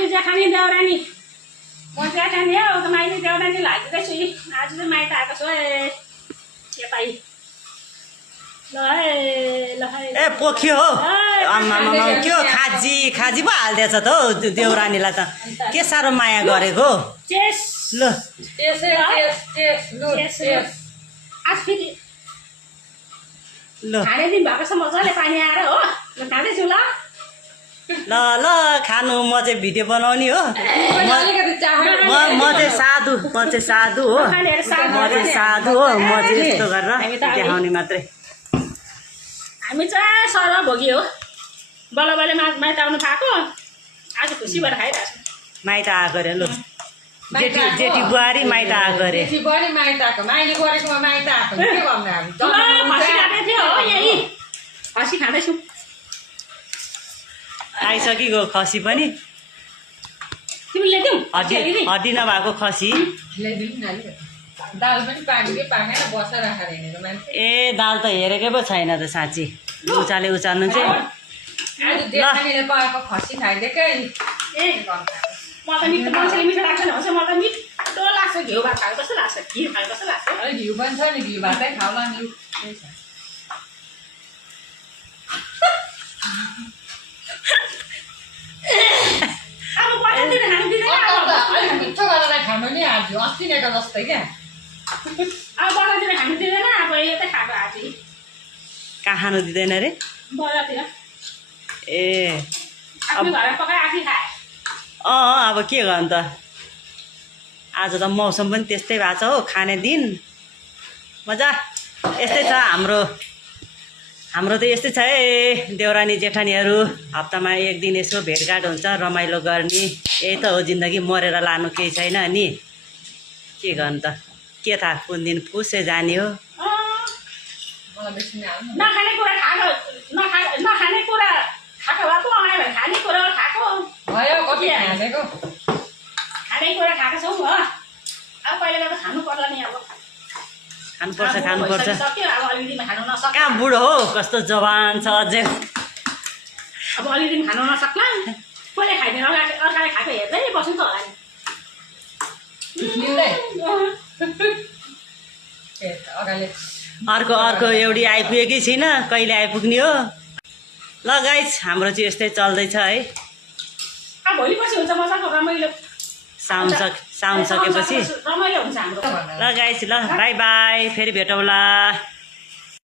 Love you जेठानी देउरानी म जेठानी हो त माइली देउरानी लागिरहेछु आज चाहिँ माइत आएको छु है यतै ए पोखियो हो आमामा के हो खाजी खाजी पो हाल्दैछ त हौ देउरानीलाई त के साह्रो माया गरेको ल ल खाने दिन भएको छ मजाले पानी आएर हो म खाँदैछु ल ल ल खानु म चाहिँ भिडियो बनाउने हो म चाहिँ साधु हो म चाहिँ साधु हो म चाहिँ यस्तो गरेर देखाउने मात्रै हामी चाहिँ सर भोगी हो बल्ल बल्ल माइत आउनु पाएको आज खुसी भएर खाइरहेको छु माइत आएको अरे ल जेठी बुहारी माइत आएको अरे खसी खाँदैछु आइसकेको खसी पनि तिमीले ल्याइदिउ हड्डी नभएको खसी दाल पनि पानीकै पाकेर बसेर राखेर हिँडेको मान्छे ए दाल त हेरेकै पो छैन त साँच्ची उचाल्नु चाहिँ आज देखानीले पाएको खसी खाइदिएकै ए म त मिठो मान्छेले मिठो लाग्दैन भन्छ म त मिठो लाग्छ घिउ भात खाएको कस्तो लाग्छ खिर खाएको कस्तो लाग्छ घिउ पनि छ नि घिउ भातै खाउला नि अब पठाइदिनु खानु दिँदैन मिठो गरेर खानु नि आज अस्ति नै त जस्तै क्या अब बजारतिर खानु दिँदैन अब यतै खाएको आज कहाँ खानु दिँदैन रे बजारतिर ए आफ्नो घरमा पकाएर आफै खाए अब के गर्नु त आज त मौसम पनि त्यस्तै भएको छ हो खाने दिन मजा यस्तै छ हाम्रो त यस्तै छ है देउरानी जेठानीहरू हप्तामा एक दिन यसो भेटघाट हुन्छ रमाइलो गर्ने यही त हो जिन्दगी मरेर लानु केही छैन नि के गर्नु त के थाहा कुन दिन पुसै जाने हो नखाने कुरा खाएको नखाने कुरा खाएको भए पो आयो भने खाने कुरा खाएको भयो कति खानेको खाने कुरा खाएको छौँ हो अब पहिला त खानु पर्ला नि अब खानुपर्छ सक्यो अब अलिकति खानु नसक्छ कहाँ बुढो हो कस्तो जवान छ अझै अब अलिकति खानु नसक्ला कसले खाइदिएर अर्काले खाएको हेर्दै बस्नु त होला नि अर्को एउटी आइपुगेकै छैन कहिले आइपुग्ने हो ल गाइस हाम्रो चाहिँ यस्तै चल्दैछ है अब भोलि पछि हुन्छ मजाको रमाइलो साउन सकेपछि रमाइलो हुन्छ हाम्रो ल गाइस ल बाई बाई फेरि भेटौँला।